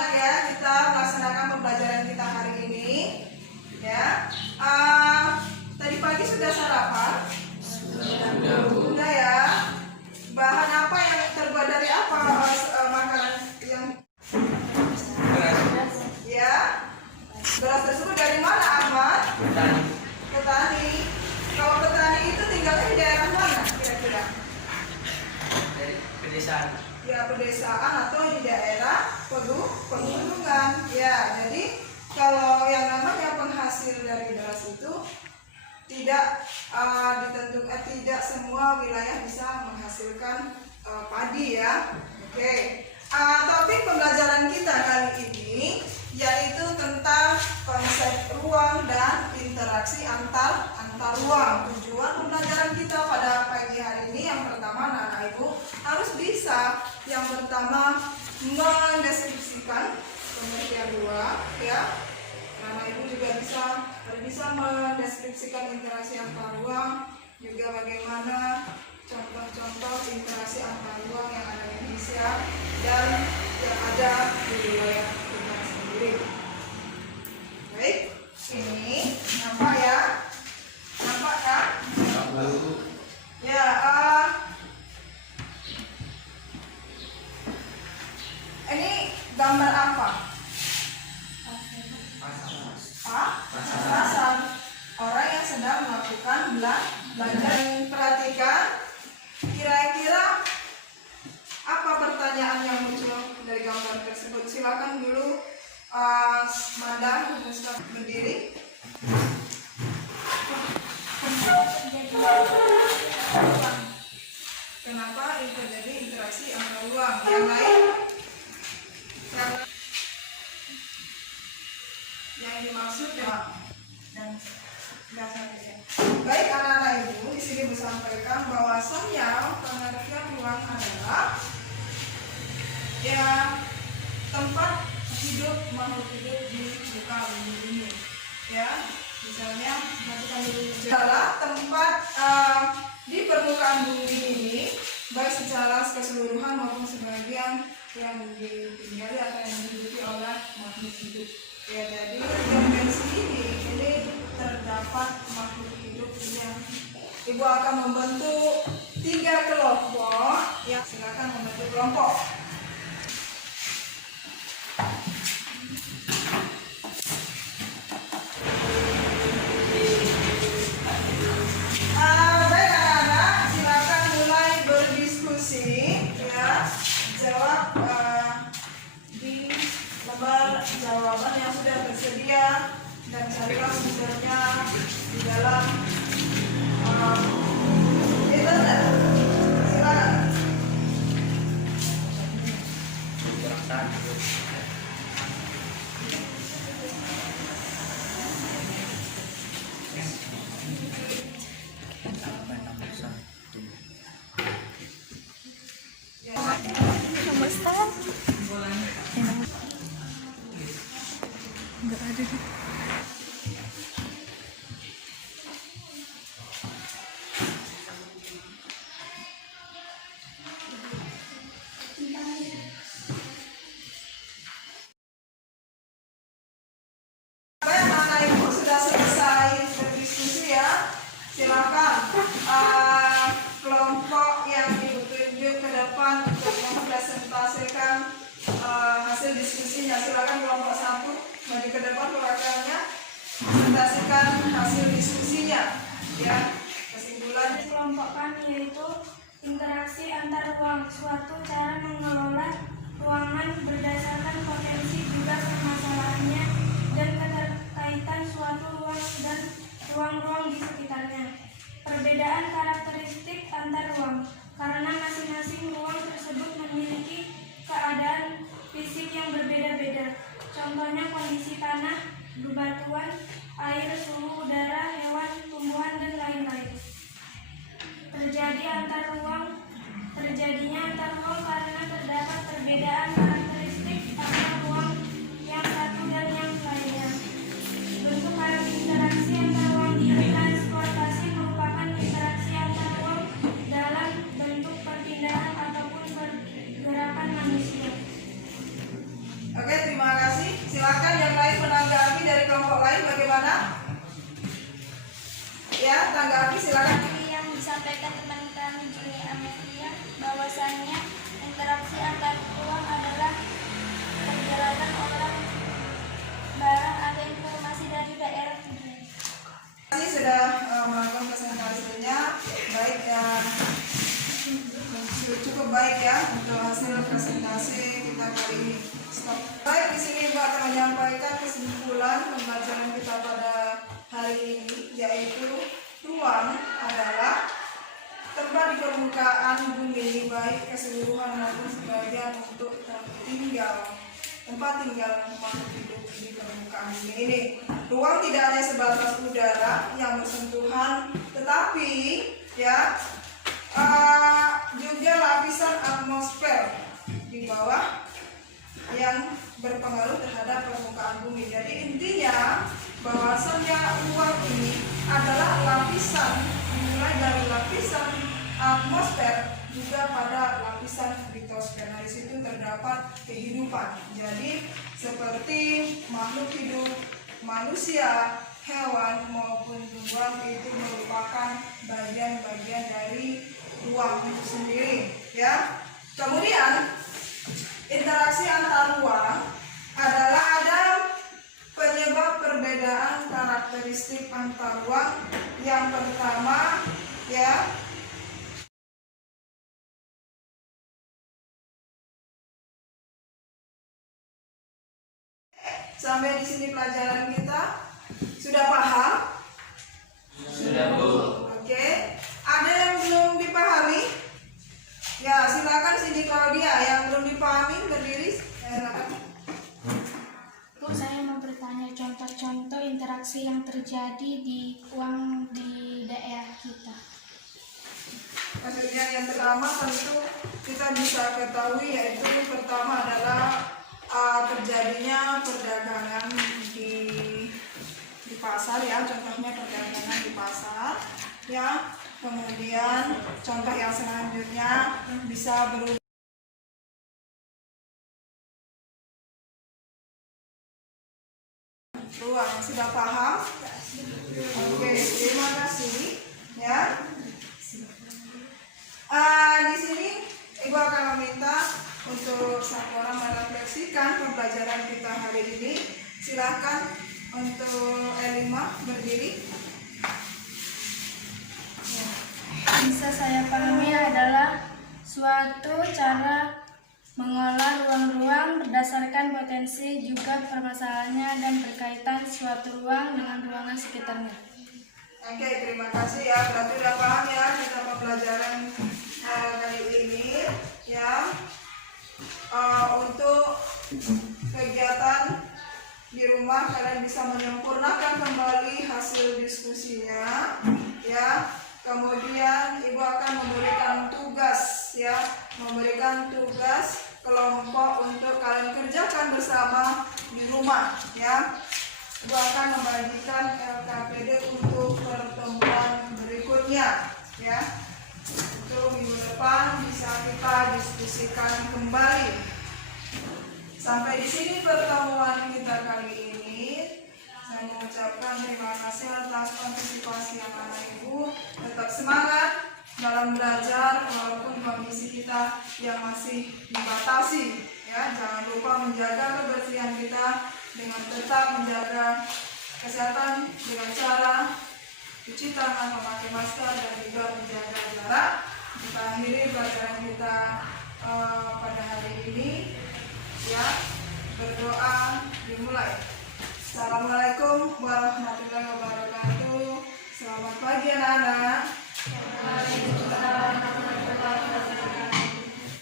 semangat ya kita melaksanakan pembelajaran kita hari ini. Ya, tadi pagi sudah sarapan? Sudah ya. Bahan apa yang terbuat dari apa makanan yang? Ya. Beras tersebut dari mana, Ahmad? Petani. Kalau petani itu tinggalnya di daerah mana kira-kira? Dari pedesaan. Ya, pedesaan atau di daerah pegunungan. Ya, jadi kalau yang namanya penghasil dari beras itu tidak ditentukan, tidak semua wilayah bisa menghasilkan padi ya. Oke. Topik pembelajaran kita kali ini yaitu tentang konsep ruang dan interaksi antar ruang. Tujuan pembelajaran kita pada pagi hari ini yang pertama, anak-anak ibu harus bisa yang pertama mendeskripsikan pengertian ruang ya. Anak ibu juga harus bisa mendeskripsikan interaksi antar ruang, juga bagaimana contoh-contoh interaksi antar ruang yang ada di Indonesia dan yang ada di wilayah kita sendiri. Baik, ini nampak ya? Nampak kan? Ya, ini gambar apa? Pasar. Orang yang sedang melakukan belanja. Perhatikan, kira-kira apa pertanyaan yang muncul dari gambar tersebut? Silakan dulu Manda berdiri. Kenapa itu terjadi interaksi antar ruang? Yang lain? Yang dimaksud ya dan dasarnya. Baik anak-anak ibu, di sini disampaikan bahwasannya pengertian ruang adalah ya tempat hidup makhluk hidup di muka bumi ini. Ya, misalnya perhatikan dulu adalah tempat di permukaan bumi ini, baik secara keseluruhan maupun sebagian yang ditinggali atau yang dihidupi oleh makhluk hidup. Ya, jadi dimensi ini terdapat makhluk hidup yang ibu akan membentuk 3 kelompok. Ya, silakan membentuk kelompok. Baik anak-anak, silakan mulai berdiskusi. Ya, jawab di lembar jawaban yang sudah tersedia dan carilah sumbernya di dalam internet. Silakan. Enggak ada deh. Anak ibu sudah selesai berdiskusi ya. Silakan kelompok yang ibu tunjuk ke depan untuk mempresentasikan hasil diskusinya. Silakan kelompok 1 maju ke depan perwakilannya presentasikan hasil diskusinya. Ya, kesimpulan Kelompok kami yaitu interaksi antar ruang, suatu cara mengelola ruangan berdasarkan potensi juga permasalahannya dan keterkaitan suatu ruang dan ruang-ruang di sekitarnya. Perbedaan karakteristik antar ruang, karena masing-masing ruang tersebut memiliki keadaan fisik yang berbeda-beda. Contohnya kondisi tanah, bebatuan, air, suhu udara, hewan, tumbuhan, dan lain-lain. Terjadinya antar ruang karena terdapat perbedaan karakteristik antar ruang yang satu dan yang lainnya. Bentuk interaksi antar ruang ditransportasi merupakan interaksi antar ruang dalam bentuk perpindahan ataupun pergerakan manusia. Oke, terima baik, bagaimana? Ya, tanggapi silakan. Yang disampaikan teman kami Juli Amelia bahwasannya interaksi antar ruang adalah perjalanan orang, barang atau informasi dari daerah tujuan. Ini sudah melakukan presentasinya, baik dan cukup baik ya untuk hasil presentasi kita kali ini. Stop. Baik, di sini Mbak akan menyampaikan kesimpulan pembelajaran kita pada hari ini, yaitu ruang adalah tempat di permukaan bumi, baik keseluruhan maupun sebagian untuk tempat tinggal makhluk hidup di permukaan bumi ini. Ruang tidak hanya sebatas udara yang bersentuhan, tetapi ya juga lapisan atmosfer di bawah yang berpengaruh terhadap permukaan bumi. Jadi intinya bahwasannya ruang ini adalah lapisan, mulai dari lapisan atmosfer juga pada lapisan litosfer. Nah, di situ terdapat kehidupan. Jadi seperti makhluk hidup, manusia, hewan maupun tumbuhan itu merupakan bagian-bagian dari ruang itu sendiri, ya. Kemudian interaksi antar ruang adalah ada penyebab perbedaan karakteristik antar ruang. Yang pertama, ya, sampai di sini pelajaran kita sudah paham? Sudah, Bu. Oke. Ada yang belum dipahami? Ya, silakan Cindy Claudia yang belum dipahami berdiri. Silakan. Bu, saya mau bertanya contoh-contoh interaksi yang terjadi di ruang di daerah kita. Maksudnya yang pertama tentu kita bisa ketahui, yaitu pertama adalah terjadinya perdagangan di pasar, ya, contohnya perdagangan di pasar, ya. Kemudian contoh yang selanjutnya bisa berupa ruang. Sudah paham? Oke, terima kasih, ya. Di sini Ibu akan meminta untuk satu orang merefleksikan pembelajaran kita hari ini. Silahkan untuk Elima berdiri. Bisa saya pahami adalah suatu cara mengolah ruang-ruang berdasarkan potensi juga permasalahannya dan berkaitan suatu ruang dengan ruangan sekitarnya. Oke, terima kasih ya. Berarti udah paham ya kita pembelajaran kali ini, ya. Untuk kegiatan di rumah kalian bisa menyempurnakan kembali hasil diskusinya, ya. Kemudian Ibu akan memberikan tugas, ya, memberikan tugas kelompok untuk kalian kerjakan bersama di rumah, ya. Ibu akan membagikan LKPD untuk pertemuan berikutnya, ya. Untuk minggu depan bisa kita diskusikan kembali. Sampai di sini pertemuan kita kali ini. Saya mengucapkan terima kasih atas partisipasi anak-anak Ibu. Tetap semangat dalam belajar walaupun kondisi kita yang masih dibatasi, ya. Jangan lupa menjaga kebersihan kita dengan tetap menjaga kesehatan dengan cara cuci tangan, memakai masker, dan juga menjaga jarak. Kita akhiri pelajaran kita pada hari ini, ya. Berdoa dimulai. Assalamualaikum warahmatullahi wabarakatuh. Selamat pagi anak-anak.